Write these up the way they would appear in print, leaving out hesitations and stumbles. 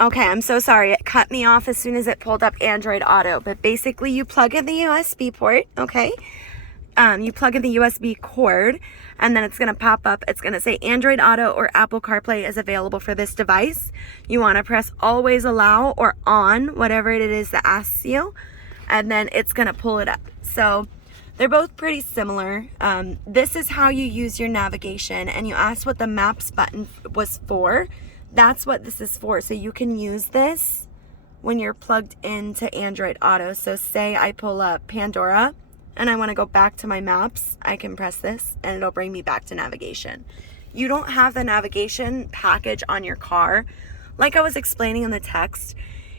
Okay, I'm so sorry. It cut me off as soon as it pulled up Android Auto. But basically, you plug in the USB port, okay? You plug in the USB cord, and then it's going to pop up. It's going to say Android Auto or Apple CarPlay is available for this device. You want to press always allow or on, whatever it is that asks you, and then it's going to pull it up. So they're both pretty similar. This is how you use your navigation, and you asked what the Maps button was for. That's what this is for. So you can use this when you're plugged into Android Auto. So say I pull up Pandora and I want to go back to my maps, I can press this and it'll bring me back to navigation. You don't have the navigation package on your car. Like I was explaining in the text,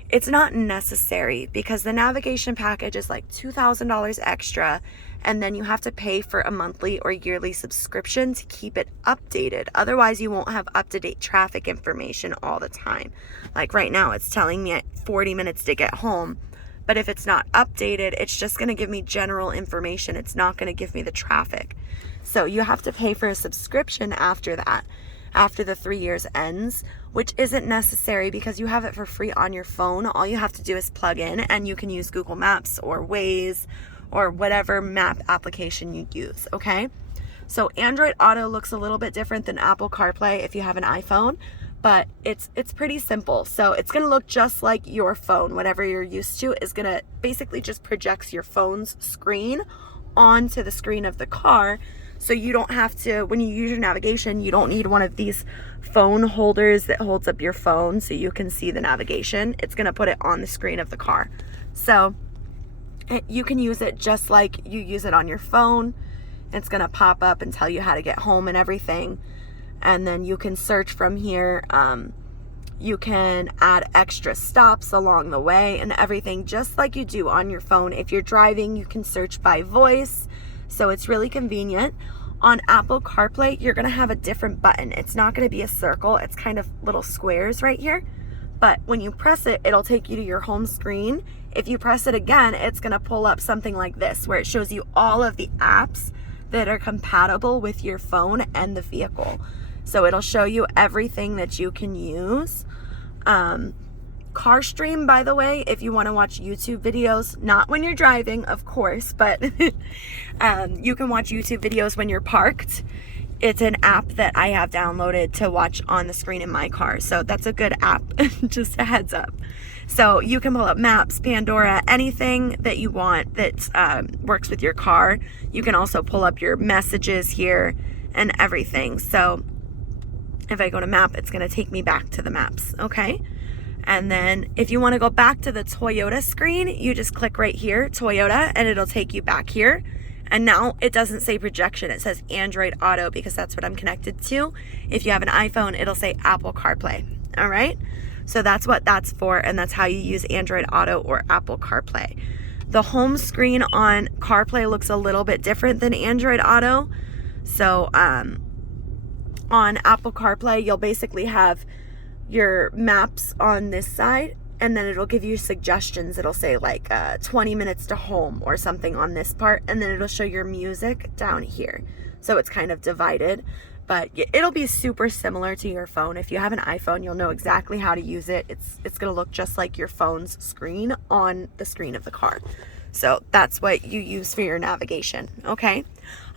it's not necessary because the navigation package is like $2,000 extra, and then you have to pay for a monthly or yearly subscription to keep it updated. Otherwise, you won't have up-to-date traffic information all the time. Like right now, it's telling me at 40 minutes to get home. But if it's not updated, it's just going to give me general information. It's not going to give me the traffic. So you have to pay for a subscription after that, after the 3 years ends, which isn't necessary because you have it for free on your phone. All you have to do is plug in, and you can use Google Maps or Waze or whatever map application you use, okay? So Android Auto looks a little bit different than Apple CarPlay if you have an iPhone, but it's pretty simple. So it's going to look just like your phone. Whatever you're used to is going to basically just projects your phone's screen onto the screen of the car. So you don't have to, when you use your navigation, you don't need one of these phone holders that holds up your phone so you can see the navigation. It's going to put it on the screen of the car. So you can use it just like you use it on your phone. It's going to pop up and tell you how to get home and everything. And then you can search from here. You can add extra stops along the way and everything, just like you do on your phone. If you're driving, you can search by voice. So it's really convenient. On Apple CarPlay, you're going to have a different button. It's not going to be a circle. It's kind of little squares right here. But when you press it, it'll take you to your home screen. If you press it again, it's going to pull up something like this, where it shows you all of the apps that are compatible with your phone and the vehicle. So it'll show you everything that you can use. CarStream, by the way, if you want to watch YouTube videos, not when you're driving, of course, but you can watch YouTube videos when you're parked. It's an app that I have downloaded to watch on the screen in my car. So that's a good app, just a heads up. So you can pull up Maps, Pandora, anything that you want that works with your car. You can also pull up your messages here and everything. So if I go to map, it's going to take me back to the maps, okay? And then if you want to go back to the Toyota screen, you just click right here, Toyota, and it'll take you back here. And now it doesn't say projection, it says Android Auto because that's what I'm connected to. If you have an iPhone, it'll say Apple CarPlay, all right? So that's what that's for, and that's how you use Android Auto or Apple CarPlay. The home screen on CarPlay looks a little bit different than Android Auto. So on Apple CarPlay, you'll basically have your maps on this side, and then it'll give you suggestions. It'll say like 20 minutes to home or something on this part, and then it'll show your music down here. So it's kind of divided, but it'll be super similar to your phone. If you have an iPhone, you'll know exactly how to use it. It's going to look just like your phone's screen on the screen of the car. So that's what you use for your navigation, okay?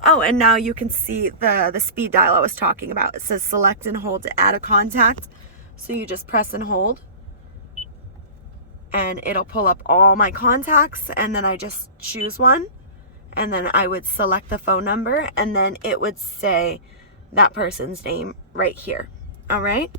Oh, and now you can see the speed dial I was talking about. It says select and hold to add a contact. So you just press and hold, and it'll pull up all my contacts, and then I just choose one, and then I would select the phone number, and then it would say that person's name right here. All right,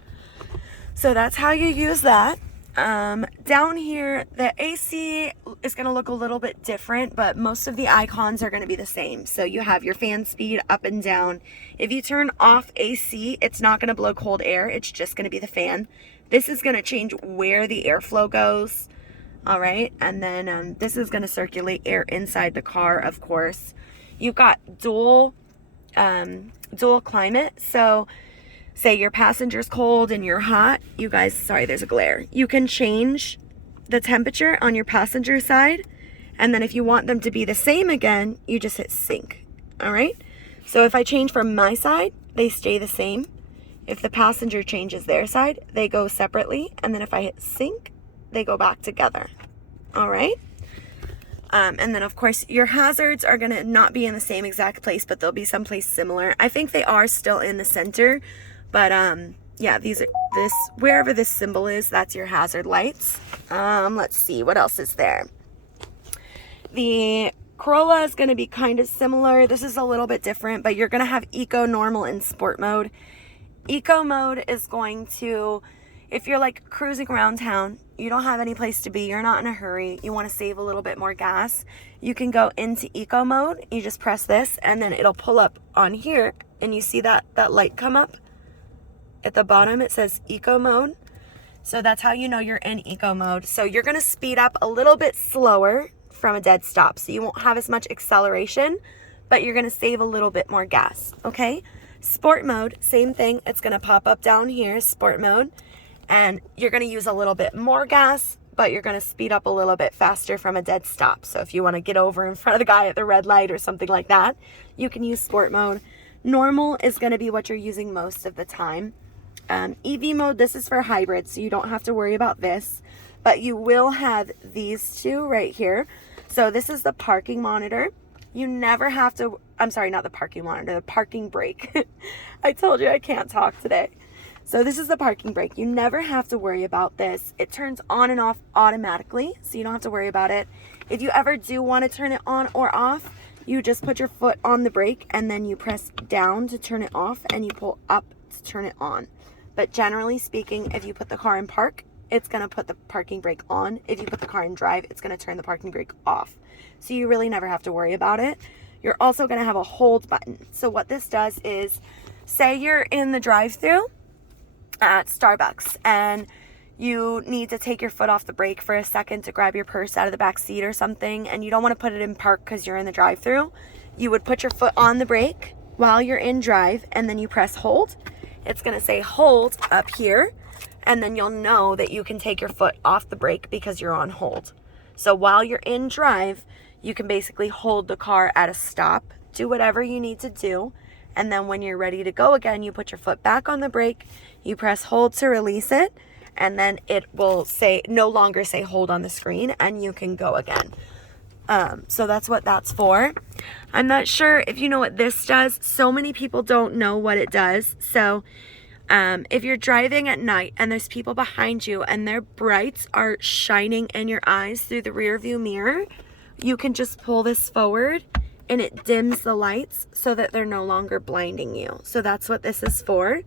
so that's how you use that. Down here, the AC is going to look a little bit different, but most of the icons are going to be the same. So you have your fan speed up and down. If you turn off AC, it's not going to blow cold air. It's just going to be the fan. This is going to change where the airflow goes. All right. And then this is going to circulate air inside the car, of course. You've got dual climate. So say your passenger's cold and you're hot. You guys, sorry, there's a glare. You can change the temperature on your passenger side. And then if you want them to be the same again, you just hit sync. All right. So if I change from my side, they stay the same. If the passenger changes their side, they go separately. And then if I hit sync, they go back together. All right. And then of course your hazards are going to not be in the same exact place, but they'll be someplace similar. I think they are still in the center, but yeah, wherever this symbol is, that's your hazard lights. Let's see, what else is there? The Corolla is going to be kind of similar. This is a little bit different, but you're going to have eco, normal, and sport mode. Eco mode is going to, if you're like cruising around town, you don't have any place to be, you're not in a hurry, you want to save a little bit more gas, you can go into eco mode. You just press this and then it'll pull up on here, and you see that light come up at the bottom. It says eco mode. So that's how you know you're in eco mode. So you're going to speed up a little bit slower from a dead stop, so you won't have as much acceleration, but you're going to save a little bit more gas. Okay. Sport mode, same thing. It's going to pop up down here, sport mode, and you're going to use a little bit more gas, but you're going to speed up a little bit faster from a dead stop. So if you want to get over in front of the guy at the red light or something like that, you can use sport mode. Normal is going to be what you're using most of the time. EV mode, this is for hybrid, so you don't have to worry about this, but you will have these two right here. So this is the parking monitor. You never have to, I'm sorry, not the parking monitor, the parking brake. I told you I can't talk today. So this is the parking brake. You never have to worry about this. It turns on and off automatically, so you don't have to worry about it. If you ever do want to turn it on or off, you just put your foot on the brake and then you press down to turn it off and you pull up to turn it on. But generally speaking, if you put the car in park, it's going to put the parking brake on. If you put the car in drive, it's going to turn the parking brake off. So you really never have to worry about it. You're also going to have a hold button. So what this does is, say you're in the drive-thru at Starbucks and you need to take your foot off the brake for a second to grab your purse out of the back seat or something, and you don't want to put it in park because you're in the drive-thru. You would put your foot on the brake while you're in drive, and then you press hold. It's going to say hold up here, and then you'll know that you can take your foot off the brake because you're on hold. So while you're in drive, you can basically hold the car at a stop, do whatever you need to do, and then when you're ready to go again, you put your foot back on the brake, you press hold to release it, and then it will say, no longer say hold on the screen, and you can go again. So that's what that's for. I'm not sure if you know what this does. So many people don't know what it does. So if you're driving at night and there's people behind you and their brights are shining in your eyes through the rear view mirror, you can just pull this forward and it dims the lights so that they're no longer blinding you. So that's what this is for.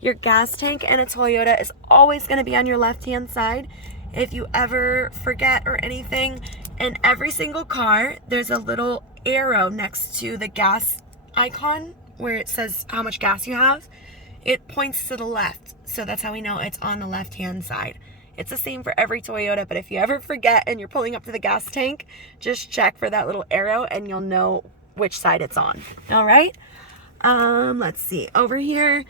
Your gas tank in a Toyota is always going to be on your left-hand side. If you ever forget or anything, in every single car, there's a little arrow next to the gas icon where it says how much gas you have. It points to the left, so that's how we know it's on the left-hand side. It's the same for every Toyota, but if you ever forget and you're pulling up to the gas tank, just check for that little arrow and you'll know which side it's on. All right? Let's see. Over here,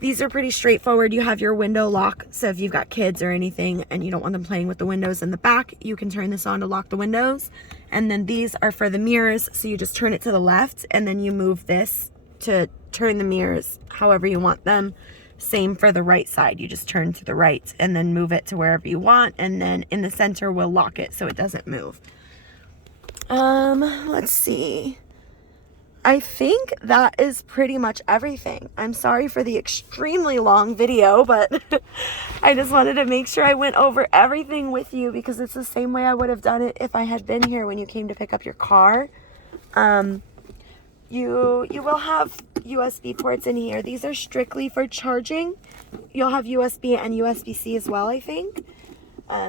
these are pretty straightforward. You have your window lock, so if you've got kids or anything and you don't want them playing with the windows in the back, you can turn this on to lock the windows. And then these are for the mirrors, so you just turn it to the left and then you move this to turn the mirrors however you want them. Same for the right side. You just turn to the right and then move it to wherever you want, and then in the center we'll lock it so it doesn't move. Let's see. I think that is pretty much everything. I'm sorry for the extremely long video, but I just wanted to make sure I went over everything with you because it's the same way I would have done it if I had been here when you came to pick up your car. You will have USB ports in here. These are strictly for charging. You'll have USB and USB-C as well, I think.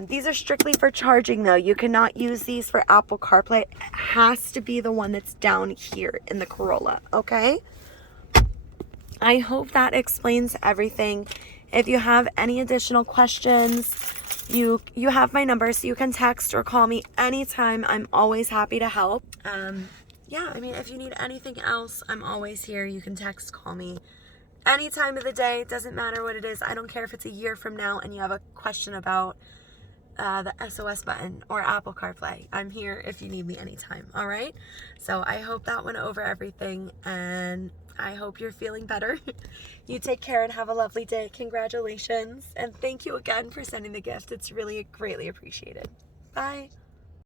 These are strictly for charging though. You cannot use these for Apple CarPlay. It has to be the one that's down here in the Corolla, okay? I hope that explains everything. If you have any additional questions, you have my number, so you can text or call me anytime. I'm always happy to help. Yeah, I mean, if you need anything else, I'm always here. You can text, call me any time of the day. It doesn't matter what it is. I don't care if it's a year from now and you have a question about the SOS button or Apple CarPlay. I'm here if you need me anytime, all right? So I hope that went over everything, and I hope you're feeling better. You take care and have a lovely day. Congratulations. And thank you again for sending the gift. It's really greatly appreciated. Bye.